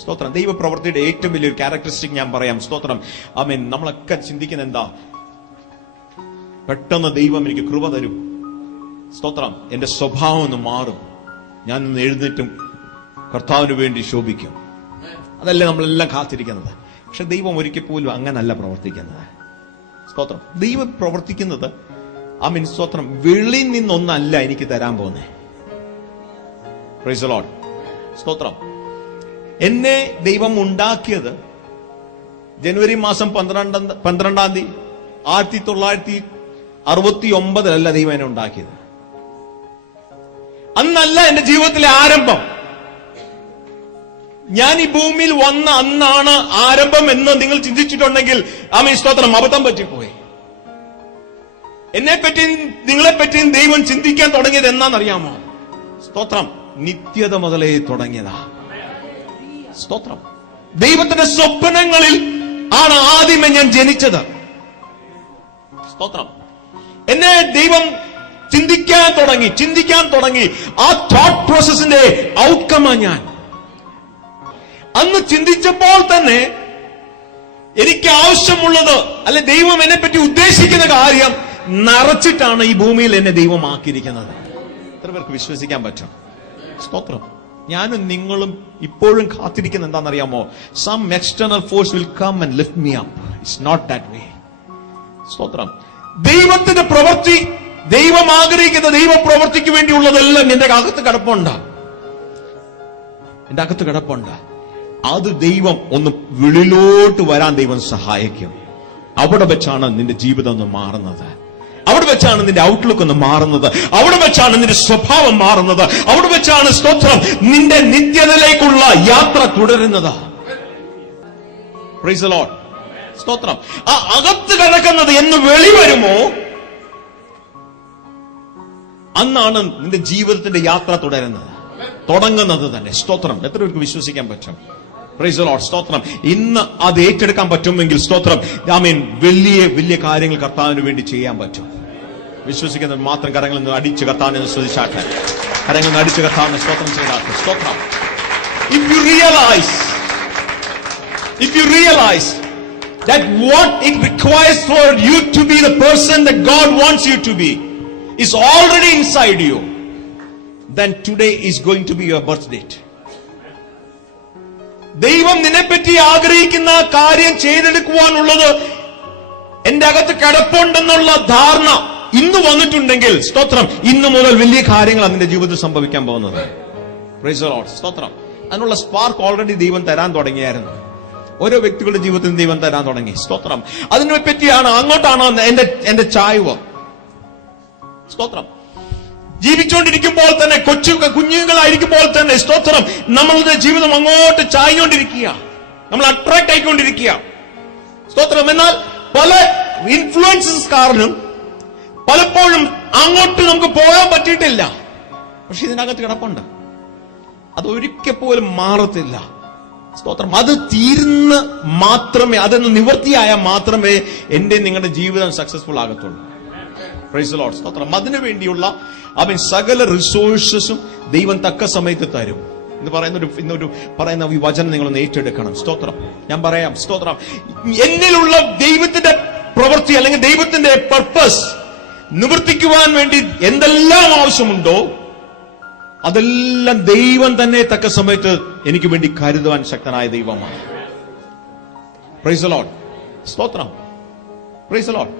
സ്തോത്രം. ദൈവപ്രവൃത്തിയുടെ ഏറ്റവും വലിയൊരു ക്യാരക്ടറിസ്റ്റിക് ഞാൻ പറയാം. സ്തോത്രം. ആമേൻ. നമ്മളൊക്കെ ചിന്തിക്കുന്ന എന്താ? പെട്ടെന്ന് ദൈവം എനിക്ക് കൃപ തരും. സ്തോത്രം. എന്റെ സ്വഭാവം ഒന്ന് മാറും, ഞാൻ ഒന്ന് എഴുന്നേറ്റും കർത്താവിന് വേണ്ടി ശോഭിക്കും. അതല്ലേ നമ്മളെല്ലാം കാത്തിരിക്കുന്നത്. പക്ഷെ ദൈവം ഒരിക്കൽ പോലും അങ്ങനല്ല പ്രവർത്തിക്കുന്നത്. സ്തോത്രം. ദൈവം പ്രവർത്തിക്കുന്നത് ആമേൻ സ്തോത്രം വെളിയിൽ നിന്നൊന്നല്ല എനിക്ക് തരാൻ പോകുന്നേ. Price the Lord. സ്തോത്രം. എന്നെ ദൈവം ഉണ്ടാക്കിയത് ജനുവരി മാസം 12-ാം തീയതി 1969 ദൈവം എന്നെ ഉണ്ടാക്കിയത്. അന്നല്ല എന്റെ ജീവിതത്തിലെ ആരംഭം. ഞാൻ ഈ ഭൂമിയിൽ വന്ന അന്നാണ് ആരംഭം എന്ന് നിങ്ങൾ ചിന്തിച്ചിട്ടുണ്ടെങ്കിൽ ആമേൻ സ്തോത്രം അബദ്ധം പറ്റിപ്പോയി. എന്നെപ്പറ്റിയും നിങ്ങളെപ്പറ്റിയും ദൈവം ചിന്തിക്കാൻ തുടങ്ങിയത് എന്നാണെന്നറിയാമോ? സ്തോത്രം. നിത്യത മുതലേ തുടങ്ങിയതാ. സ്തോത്രം. ദൈവത്തിന്റെ സ്വപ്നങ്ങളിൽ ആണ് ആദ്യമേ ഞാൻ ജനിച്ചത്. സ്തോത്രം. എന്നെ ദൈവം ചിന്തിക്കാൻ തുടങ്ങി. ആ തോട്ട് പ്രോസസിന്റെ ഔട്ട്കമാ ഞാൻ. അന്ന് ചിന്തിച്ചപ്പോൾ തന്നെ എനിക്ക് ആവശ്യമുള്ളത് അല്ലെ ദൈവം എന്നെ പറ്റി ഉദ്ദേശിക്കുന്ന കാര്യം നിറച്ചിട്ടാണ് ഈ ഭൂമിയിൽ എന്നെ ദൈവം ആക്കിയിരിക്കുന്നത്. എത്ര പേർക്ക് വിശ്വസിക്കാൻ പറ്റും? സ്തോത്രം. ഞാനും നിങ്ങളും ഇപ്പോഴും കാത്തിരിക്കുന്ന എന്താണെന്നറിയാമോ? Some external force will come and lift me up. It's not that way. സ്തോത്രം. ദൈവത്തിന്റെ പ്രവൃത്തി, ദൈവം ആഗ്രഹിക്കുന്ന ദൈവപ്രവൃത്തിക്ക് വേണ്ടിയുള്ളതെല്ലാം എന്റെ അകത്ത് കിടപ്പുണ്ട്. അത് ദൈവം ഒന്ന് വെളിയിലോട്ട് വരാൻ ദൈവം സഹായിക്കും. അവിടെ വെച്ചാണ് നിന്റെ ജീവിതം ഒന്ന് മാറുന്നത്. അവിടെ വെച്ചാണ് നിന്റെ ഔട്ട്ലുക്ക് ഒന്ന് മാറുന്നത്. അവിടെ വെച്ചാണ് നിന്റെ സ്വഭാവം മാറുന്നത്. അവിടെ വെച്ചാണ് സ്തോത്രം നിന്റെ നിത്യതയിലേക്കുള്ള യാത്ര തുടരുന്നത്. Price the Lord. സ്തോത്രം. ആ അകത്ത് കിടക്കുന്നത് എന്ന് വെളിവരുമോ അന്നാണ് നിന്റെ ജീവിതത്തിന്റെ യാത്ര തുടങ്ങുന്നത് തന്നെ. സ്തോത്രം. എത്ര പേർക്ക് വിശ്വസിക്കാൻ പറ്റും? Price the Lord. സ്തോത്രം. ഇന്ന് അത് ഏറ്റെടുക്കാൻ പറ്റുമെങ്കിൽ സ്തോത്രം ആമേൻ വലിയ കാര്യങ്ങൾ കർത്താവിന് വേണ്ടി ചെയ്യാൻ പറ്റും. വിശ്വസിക്കുന്നത് മാത്രം കരങ്ങളിൽ നിന്ന് അടിച്ച് കർത്താവിനെ സ്തുതിച്ചാട്ടെ. കരങ്ങളിൽ നിന്ന് അടിച്ച് കർത്താവിനെ സ്തോത്രം ചെയ്താട്ടെ. സ്തോത്രം. If you realize that what it requires for you to be the person that God wants you to be is already inside you, then today is going to be your birth date. ദൈവം നിന്നെപ്പറ്റി ആഗ്രഹിക്കുന്ന കാര്യം ചെയ്തെടുക്കുവാനുള്ളത് എന്റെ അകത്ത് കിടപ്പുണ്ടെന്നുള്ള ധാരണ ഇന്ന് വന്നിട്ടുണ്ടെങ്കിൽ സ്തോത്രം, ഇന്നു മുതൽ വലിയ കാര്യങ്ങൾ അതിന്റെ ജീവിതത്തിൽ സംഭവിക്കാൻ പോകുന്നത്. Price the Lord. സ്തോത്രം. അതിനുള്ള സ്പാർക്ക് ഓൾറെഡി ദൈവം തരാൻ തുടങ്ങിയായിരുന്നു. ഓരോ വ്യക്തികളുടെ ജീവിതത്തിൽ ദൈവം തരാൻ തുടങ്ങി. സ്തോത്രം. അതിനെ പറ്റിയാണ്, അങ്ങോട്ടാണ് എന്റെ ചായ്വ്. സ്തോത്രം. ജീവിച്ചുകൊണ്ടിരിക്കുമ്പോൾ തന്നെ, കുഞ്ഞുങ്ങളായിരിക്കുമ്പോൾ തന്നെ സ്തോത്രം, നമ്മളുടെ ജീവിതം അങ്ങോട്ട് ചായകൊണ്ടിരിക്കുക, നമ്മൾ അട്രാക്ട് ആയിക്കൊണ്ടിരിക്കുക. സ്തോത്രം. എന്നാൽ പല ഇൻഫ്ലുവൻസസ് കാരണം പലപ്പോഴും അങ്ങോട്ട് നമുക്ക് പോകാൻ പറ്റിയിട്ടില്ല. പക്ഷെ ഇതിനകത്ത് കിടപ്പുണ്ട്, അത് ഒരിക്കൽ പോലും മാറത്തില്ല. സ്തോത്രം. അത് തീർന്ന് മാത്രമേ, അതൊന്ന് നിവൃത്തിയായാൽ മാത്രമേ എന്റെ നിങ്ങളുടെ ജീവിതം സക്സസ്ഫുൾ ആകത്തുള്ളൂ. Praise the Lord. സ്തോത്രം. അതിനു വേണ്ടിയുള്ള അവൻ സകല റിസോഴ്സസും ദൈവം തക്ക സമയത്ത് തരും എന്ന് പറയുന്ന ഈ വചനം നിങ്ങളൊന്ന് ഏറ്റെടുക്കണം. സ്തോത്രം. ഞാൻ പറയാം. സ്തോത്രം. എന്നിലുള്ള ദൈവത്തിന്റെ പ്രവൃത്തി അല്ലെങ്കിൽ ദൈവത്തിന്റെ പർപ്പസ് നിവർത്തിക്കുവാൻ വേണ്ടി എന്തെല്ലാം ആവശ്യമുണ്ടോ അതെല്ലാം ദൈവം തന്നെ തക്ക സമയത്ത് എനിക്ക് വേണ്ടി കരുതുവാൻ ശക്തനായ ദൈവമാണ്. Praise the Lord. സ്തോത്രം. Praise the Lord.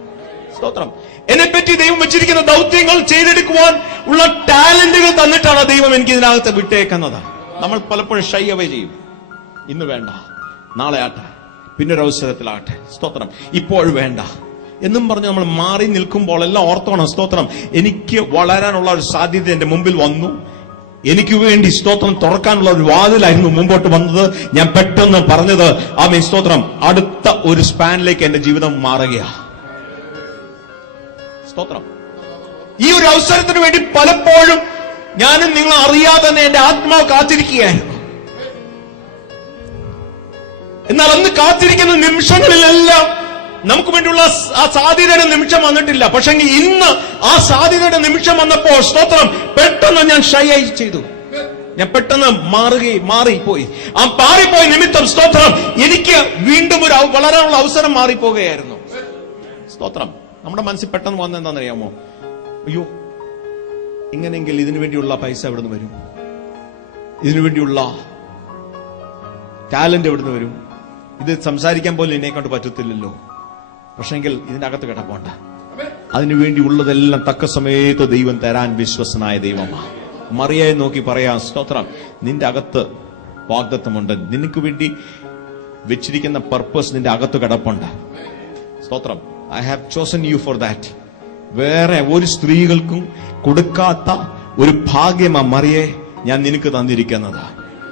സ്തോത്രം. എന്നെപ്പറ്റി ദൈവം വെച്ചിരിക്കുന്ന ദൗത്യങ്ങൾ ചെയ്തെടുക്കുവാൻ ഉള്ള ടാലന്റുകൾ തന്നിട്ടാണ് ദൈവം എനിക്ക് ഇതിനകത്ത് വിട്ടേക്കുന്നത്. നമ്മൾ പലപ്പോഴും ഷൈ അവേ ചെയ്യും. ഇന്ന് വേണ്ട, നാളെ ആട്ടെ, പിന്നൊരവസരത്തിലാട്ടെ. സ്തോത്രം. ഇപ്പോൾ വേണ്ട എന്നും പറഞ്ഞ് നമ്മൾ മാറി നിൽക്കുമ്പോൾ എല്ലാം ഓർത്തോണം. സ്തോത്രം. എനിക്ക് വളരാനുള്ള ഒരു സാധ്യത എന്റെ മുമ്പിൽ വന്നു. എനിക്ക് വേണ്ടി സ്തോത്രം തുറക്കാനുള്ള ഒരു വാതിലായിരുന്നു മുമ്പോട്ട് വന്നത്. ഞാൻ പെട്ടെന്ന് പറഞ്ഞത് ആമേൻ. സ്തോത്രം. അടുത്ത ഒരു സ്പാനിലേക്ക് എന്റെ ജീവിതം മാറുകയാ. സ്തോത്രം. ഈ ഒരു അവസരത്തിന് വേണ്ടി പലപ്പോഴും ഞാനും നിങ്ങൾ അറിയാതെ തന്നെ എന്റെ ആത്മാവ് കാത്തിരിക്കുകയായിരുന്നു. എന്നാൽ അന്ന് കാത്തിരിക്കുന്ന നിമിഷങ്ങളിലെല്ലാം നമുക്ക് വേണ്ടിയുള്ള ആ സാധ്യതയുടെ നിമിഷം വന്നിട്ടില്ല. പക്ഷെ ഇന്ന് ആ സാധ്യതയുടെ നിമിഷം വന്നപ്പോൾ സ്തോത്രം പെട്ടെന്ന് ഞാൻ ഷൈ ആയി ചെയ്തു. ഞാൻ പെട്ടെന്ന് മാറിപ്പോയി. ആ മാറിപ്പോയി നിമിത്തം സ്തോത്രം എനിക്ക് വീണ്ടും ഒരു വളരാനുള്ള അവസരം മാറിപ്പോകുകയായിരുന്നു. സ്തോത്രം. നമ്മുടെ മനസ്സിൽ പെട്ടെന്ന് വന്ന എന്താണെന്നറിയാമോ? അയ്യോ, ഇങ്ങനെയെങ്കിൽ ഇതിനു വേണ്ടിയുള്ള പൈസ എവിടുന്ന് വരും? ഇതിനു വേണ്ടിയുള്ള ടാലന്റ് എവിടുന്ന് വരും? ഇത് സംസാരിക്കാൻ പോലും എന്നെ കൊണ്ട് പറ്റത്തില്ലല്ലോ. പക്ഷെങ്കിൽ ഇതിന്റെ അകത്ത് കിടപ്പുണ്ട്. അതിനുവേണ്ടി ഉള്ളതെല്ലാം തക്ക സമയത്ത് ദൈവം തരാൻ വിശ്വസനായ ദൈവമാണ്. മറിയയെ നോക്കി പറയാം. സ്തോത്രം. നിന്റെ അകത്ത് വാഗ്ദത്തമുണ്ട്. നിനക്ക് വേണ്ടി വെച്ചിരിക്കുന്ന പർപ്പസ് നിന്റെ അകത്ത് കിടപ്പുണ്ട്. സ്തോത്രം. I have chosen you for that. വേറെ ഒരു സ്ത്രീകൾക്കും കൊടുക്കാത്ത ഒരു ഭാഗ്യമാ മറിയെ ഞാൻ നിനക്ക് തന്നിരിക്കുന്നത്.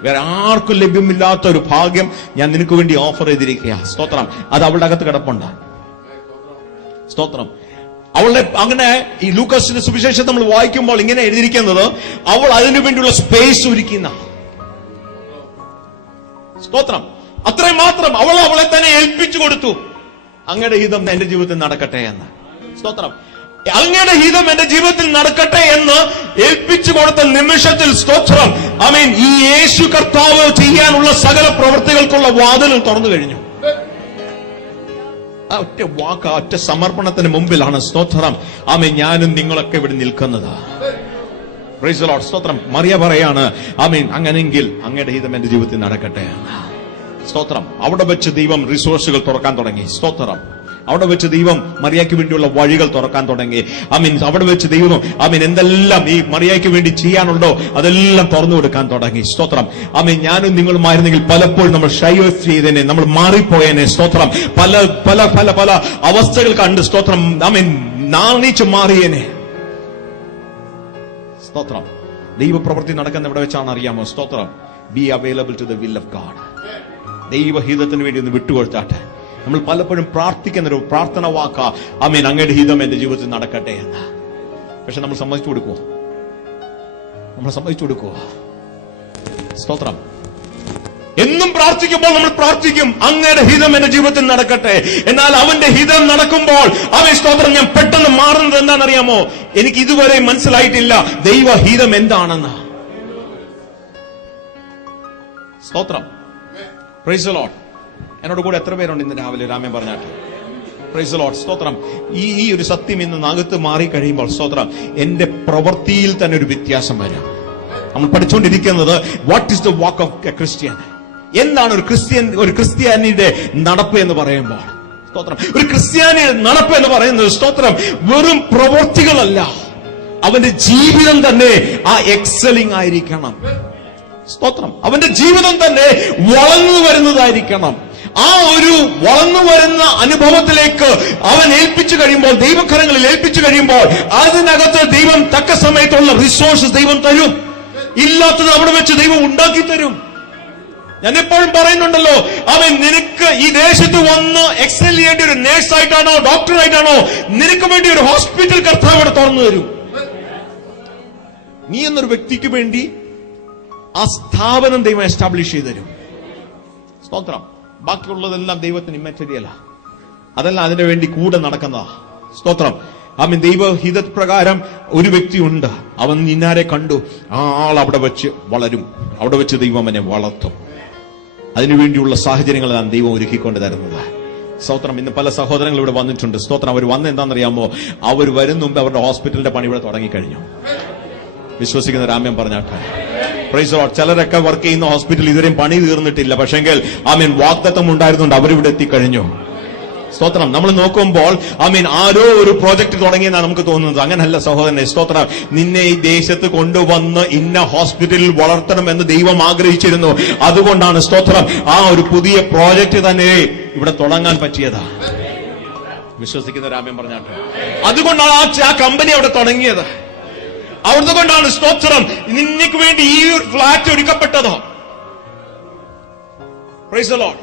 വേറെ ആർക്കും ലഭ്യമില്ലാത്ത ഒരു ഭാഗ്യം ഞാൻ നിനക്ക് വേണ്ടി ഓഫർ ചെയ്തിരിക്കുക. സ്തോത്രം. അത് അവളുടെ അകത്ത് കിടപ്പുണ്ട്. സ്തോത്രം. അവളുടെ അങ്ങനെ ഈ ലൂക്കോസിന്റെ സുവിശേഷം നമ്മൾ വായിക്കുമ്പോൾ ഇങ്ങനെ എഴുതിയിരിക്കുന്നത്, അവൾ അതിനു വേണ്ടിയുള്ള സ്പേസ് ഒരുക്കുന്ന. സ്തോത്രം. അത്രയും മാത്രം അവളെ തന്നെ ഏൽപ്പിച്ചു കൊടുത്തു. അങ്ങയുടെ ഹിതം എന്റെ ജീവിതത്തിൽ നടക്കട്ടെ എന്ന്. സ്തോത്രം. അങ്ങയുടെ ഹിതം എന്റെ ജീവിതത്തിൽ നടക്കട്ടെ എന്ന് ഏൽപ്പിച്ചു കൊടുത്ത നിമിഷത്തിൽ സ്തോത്രം ആമേൻ, ഈ യേശു കർത്താവ് ചെയ്യാനുള്ള സകല പ്രവൃത്തികൾക്കുള്ള വാതിൽ തുറന്നു കഴിഞ്ഞു. ആ ഒറ്റ വാക്ക്, ആ ഒറ്റ സമർപ്പണത്തിന് മുമ്പിലാണ് സ്തോത്രം ആമേൻ ഞാനും നിങ്ങളൊക്കെ ഇവിടെ നിൽക്കുന്നത്. Price the Lord. സ്തോത്രം. മറിയ പറയാണ് ആമേൻ, അങ്ങനെങ്കിൽ അങ്ങയുടെ ഹിതം എന്റെ ജീവിതത്തിൽ നടക്കട്ടെ. സ്തോത്രം. അവിടെ വെച്ച് ദൈവം റിസോഴ്സുകൾ തുറക്കാൻ തുടങ്ങി. സ്തോത്രം. അവിടെ വെച്ച് ദൈവം മറിയയ്ക്ക് വേണ്ടിയുള്ള വഴികൾ തുറക്കാൻ തുടങ്ങി. ആമീൻ. അവിടെ വെച്ച് ദൈവം ആമീൻ എന്തെല്ലാം ഈ മറിയയ്ക്ക് വേണ്ടി ചെയ്യാനുണ്ടോ അതെല്ലാം തുറന്നു കൊടുക്കാൻ തുടങ്ങി. സ്തോത്രം. ആമീൻ. ഞാനും നിങ്ങളുമായിരുന്നെങ്കിൽ പലപ്പോഴും നമ്മൾ ഷൈ ഓഫ് ചെയ്തേനെ, നമ്മൾ മാറിപ്പോയേനെ. സ്തോത്രം. പല പല പല പല അവസ്ഥകൾ കണ്ട് സ്തോത്രം ആമീൻ നാണിച്ചു മാറിയേനെ. സ്തോത്രം. ദൈവപ്രവൃത്തി നടക്കുന്ന ഇവിടെ വെച്ചാണ് അറിയാമോ? സ്തോത്രം. Be available to the will of God. ദൈവഹിതത്തിന് വേണ്ടി ഒന്ന് വിട്ടുകൊടുത്താട്ടെ. നമ്മൾ പലപ്പോഴും പ്രാർത്ഥിക്കുന്ന ഒരു പ്രാർത്ഥന വാക്ക ആമേൻ അങ്ങയുടെ ഹിതം എന്റെ ജീവിതത്തിൽ നടക്കട്ടെ എന്ന്. പക്ഷെ നമ്മൾ സമ്മതിച്ചു കൊടുക്കുവോ? നമ്മൾ സമ്മതിച്ചു കൊടുക്കുവോ? സ്തോത്രം. എന്നും പ്രാർത്ഥിക്കുമ്പോൾ നമ്മൾ പ്രാർത്ഥിക്കും അങ്ങയുടെ ഹിതം എന്റെ ജീവിതത്തിൽ നടക്കട്ടെ. എന്നാൽ അവന്റെ ഹിതം നടക്കുമ്പോൾ അവൻ സ്തോത്രം ഞാൻ പെട്ടെന്ന് മാറുന്നത് എന്താണെന്നറിയാമോ? എനിക്ക് ഇതുവരെ മനസ്സിലായിട്ടില്ല ദൈവഹിതം എന്താണെന്ന്. സ്തോത്രം. Praise the Lord. എന്നോട് കൂടെ എത്ര പേരുണ്ട് ഇന്ന് രാവിലെ? രാമൻ പറഞ്ഞാട്ടെ. Price the Lord. സ്തോത്രം. ഈ ഒരു സത്യം ഇന്ന് നകത്ത് മാറി കഴിയുമ്പോൾ സ്തോത്രം എന്റെ പ്രവൃത്തിയിൽ തന്നെ ഒരു വ്യത്യാസം വരും. നമ്മൾ പഠിച്ചുകൊണ്ടിരിക്കുന്നത് what is the walk of a Christian. എന്താണ് ഒരു ക്രിസ്ത്യാനിയുടെ നടപ്പ് എന്ന് പറയുമ്പോൾ സ്തോത്രം. ഒരു ക്രിസ്ത്യാനി നടപ്പ് എന്ന് പറയുന്നത് സ്തോത്രം വെറും പ്രവൃത്തികളല്ല, അവന്റെ ജീവിതം തന്നെ ആ എക്സലിംഗ് ആയിരിക്കണം. സ്തോത്രം. അവന്റെ ജീവിതം തന്നെ വളർന്നു വരുന്നതായിരിക്കണം. ആ ഒരു വളർന്നു വരുന്ന അനുഭവത്തിലേക്ക് അവൻ ഏൽപ്പിച്ചു കഴിയുമ്പോൾ, ദൈവകരങ്ങളിൽ ഏൽപ്പിച്ചു കഴിയുമ്പോൾ, അതിനകത്ത് ദൈവം തക്ക സമയത്തുള്ള റിസോഴ്സസ് ദൈവം തരും. ഇല്ലാത്തത് അവിടെ വെച്ച് ദൈവം ഉണ്ടാക്കി തരും. ഞാൻ എപ്പോഴും പറയുന്നുണ്ടല്ലോ, അവൻ നിനക്ക് ഈ ദേശത്ത് വന്ന് എക്സൽ ചെയ്യേണ്ട ഒരു നേഴ്സായിട്ടാണോ ഡോക്ടറായിട്ടാണോ, നിനക്ക് വേണ്ടി ഒരു ഹോസ്പിറ്റൽ കർത്താവ് ഇവിടെ തുറന്നു തരും. നീ എന്നൊരു വ്യക്തിക്ക് വേണ്ടി ആ സ്ഥാപനം ദൈവം എസ്റ്റാബ്ലിഷ് ചെയ്തു തരും. സ്തോത്രം. ബാക്കിയുള്ളതെല്ലാം ദൈവത്തിന് ഇമ്മറ്റീരിയല, അതെല്ലാം അതിനു വേണ്ടി കൂടെ നടക്കുന്നതാ. സ്തോത്രം. ആമീൻ. ദൈവഹിതപ്രകാരം ഒരു വ്യക്തിയുണ്ട്, അവൻ ഇന്നാരെ കണ്ടു, ആ ആൾ അവിടെ വെച്ച് വളരും, അവിടെ വെച്ച് ദൈവം അവനെ വളർത്തും. അതിനുവേണ്ടിയുള്ള സാഹചര്യങ്ങളാണ് ദൈവം ഒരുക്കിക്കൊണ്ട് തരുന്നത്. സ്തോത്രം. ഇന്ന് പല സഹോദരങ്ങൾ ഇവിടെ വന്നിട്ടുണ്ട്. സ്തോത്രം. അവർ വന്ന് എന്താണെന്നറിയാമോ, അവർ വരുന്ന മുമ്പ് അവരുടെ ഹോസ്പിറ്റലിന്റെ പണി ഇവിടെ തുടങ്ങിക്കഴിഞ്ഞു. വിശ്വസിക്കുന്ന രാമ്യം പറഞ്ഞാട്ടെ. Praise Lord. ചിലരൊക്കെ വർക്ക് ചെയ്യുന്ന ഹോസ്പിറ്റൽ ഇതുവരെയും പണി തീർന്നിട്ടില്ല, പക്ഷെങ്കിൽ ആമീൻ വാഗ്ദത്തം ഉണ്ടായിരുന്നുണ്ട്, അവരിവിടെ എത്തിക്കഴിഞ്ഞു. സ്തോത്രം. നമ്മൾ നോക്കുമ്പോൾ ആമീൻ ആരോ ഒരു പ്രോജക്ട് തുടങ്ങിയെന്നാണ് നമുക്ക് തോന്നുന്നത്. അങ്ങനല്ല സഹോദരനെ. സ്തോത്രം. നിന്നെ ഈ ദേശത്ത് കൊണ്ടുവന്ന് ഇന്ന ഹോസ്പിറ്റലിൽ വളർത്തണമെന്ന് ദൈവം ആഗ്രഹിച്ചിരുന്നു. അതുകൊണ്ടാണ് സ്തോത്രം ആ ഒരു പുതിയ പ്രോജക്ട് തന്നെ ഇവിടെ തുടങ്ങാൻ പറ്റിയതാ. വിശ്വസിക്കുന്ന രാമ്യം പറഞ്ഞാട്ടെ. അതുകൊണ്ടാണ് ആ കമ്പനി അവിടെ തുടങ്ങിയത്. അതുകൊണ്ടാണ് സ്തോത്രം നിനക്ക് വേണ്ടി ഈ ഒരു ഫ്ലാറ്റ് ഒരുക്കപ്പെട്ടതോ. Praise the Lord.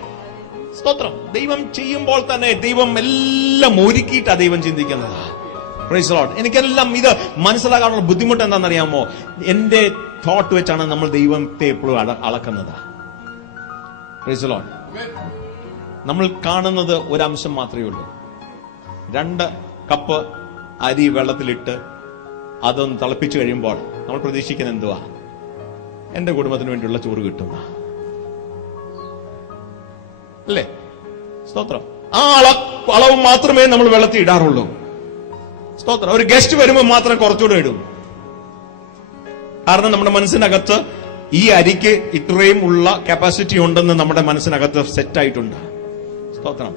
സ്തോത്രം. ദൈവം ചെയ്യുമ്പോൾ തന്നെ ദൈവം എല്ലാം ഒരുക്കിയിട്ടാ ദൈവം ചിന്തിക്കുന്നത്. Praise the lord. എനിക്കെല്ലാം ഇത് മനസ്സിലാക്കാനുള്ള ബുദ്ധിമുട്ട് എന്താണെന്നറിയാമോ, എന്റെ തോട്ട് വെച്ചാണ് നമ്മൾ ദൈവത്തെ എപ്പോഴും അളക്കുന്നത്. Price the Lord. നമ്മൾ കാണുന്നത് ഒരംശം മാത്രമേ ഉള്ളൂ. 2 കപ്പ് അരി വെള്ളത്തിലിട്ട് അതൊന്ന് തിളപ്പിച്ചു കഴിയുമ്പോൾ നമ്മൾ പ്രതീക്ഷിക്കുന്നത് എന്തുവാ? എന്റെ കുടുംബത്തിന് വേണ്ടിയുള്ള ചോറ് കിട്ടുന്ന അല്ലേ? സ്തോത്രം. ആ അളവ് മാത്രമേ നമ്മൾ വെള്ളത്തിൽ ഇടാറുള്ളൂ. സ്തോത്രം. ഒരു ഗസ്റ്റ് വരുമ്പോൾ മാത്രം കുറച്ചുകൂടെ ഇടും. കാരണം നമ്മുടെ മനസ്സിനകത്ത് ഈ അരിക്ക് ഇത്രയും ഉള്ള കപ്പാസിറ്റി ഉണ്ടെന്ന് നമ്മുടെ മനസ്സിനകത്ത് സെറ്റ് ആയിട്ടുണ്ട്. സ്തോത്രം.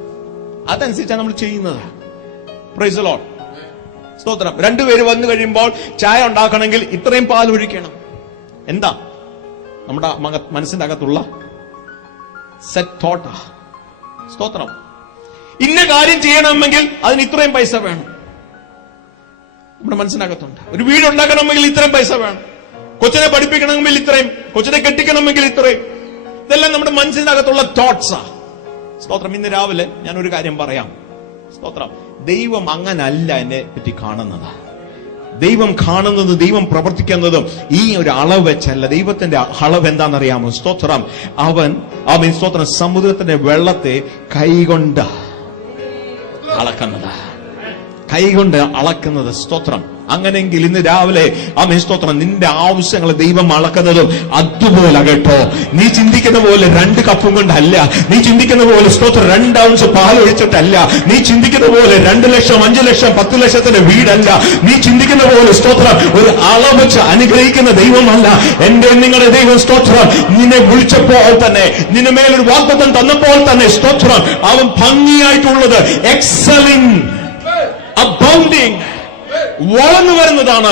അതനുസരിച്ചാണ് നമ്മൾ ചെയ്യുന്നത്. Price the Lord. സ്തോത്രം. 2 പേര് വന്നു കഴിയുമ്പോൾ ചായ ഉണ്ടാക്കണമെങ്കിൽ ഇത്രയും പാൽ ഒഴിക്കണം. എന്താ നമ്മുടെ മനസ്സിന്റെ അകത്തുള്ള സെറ്റ് തോട്ടാ. സ്തോത്രം. ഇന്ന കാര്യം ചെയ്യണമെങ്കിൽ അതിന് ഇത്രയും പൈസ വേണം. നമ്മുടെ മനസ്സിനകത്തുണ്ട്. ഒരു വീട് ഉണ്ടാക്കണമെങ്കിൽ ഇത്രയും പൈസ വേണം. കൊച്ചിനെ പഠിപ്പിക്കണമെങ്കിൽ ഇത്രയും, കൊച്ചിനെ കെട്ടിക്കണമെങ്കിൽ ഇത്രയും. ഇതെല്ലാം നമ്മുടെ മനസ്സിനകത്തുള്ള തോട്ട്സാ. സ്തോത്രം. ഇന്ന് രാവിലെ ഞാൻ ഒരു കാര്യം പറയാം. സ്തോത്രം. ദൈവം അങ്ങനല്ല എന്നെ പറ്റി കാണുന്നത്. ദൈവം കാണുന്നത്, ദൈവം പ്രവർത്തിക്കുന്നതും ഈ ഒരു അളവ് വെച്ചല്ല. ദൈവത്തിന്റെ അളവ് എന്താണെന്നറിയാമോ? സ്തോത്രം. അവൻ സ്തോത്രം സമുദ്രത്തിന്റെ വെള്ളത്തെ കൈകൊണ്ട് അളക്കുന്നത്. കൈകൊണ്ട് അളക്കുന്നത്. സ്തോത്രം. അങ്ങനെങ്കിൽ ഇന്ന് രാവിലെ ആമേൻ സ്തോത്രം നിന്റെ ആവശ്യങ്ങൾ ദൈവം അളക്കുന്നതും അതുപോലെ കേട്ടോ. നീ ചിന്തിക്കുന്ന പോലെ 2 കപ്പും കൊണ്ടല്ല. നീ ചിന്തിക്കുന്ന പോലെ സ്തോത്രം 2 ഔൺസ് പാൽ ഒഴിച്ചിട്ടല്ല. നീ ചിന്തിക്കുന്ന പോലെ 2 ലക്ഷം 5 ലക്ഷം 10 ലക്ഷത്തിന്റെ വീടല്ല. നീ ചിന്തിക്കുന്ന പോലെ സ്തോത്രം ഒരു അളവ് വെച്ച് അനുഗ്രഹിക്കുന്ന ദൈവമല്ല എന്റെ നിങ്ങളുടെ ദൈവം. സ്തോത്രം. നിന്നെ വിളിച്ചപ്പോൾ തന്നെ, നിന്റെ മേലൊരു വാഗ്ദത്തം തന്നപ്പോൾ തന്നെ സ്തോത്രം അവൻ ഭംഗിയായിട്ടുള്ളത് എക്സലിംഗ്, അബൗണ്ടിങ്, വളർന്നു വരുന്നതാണ്.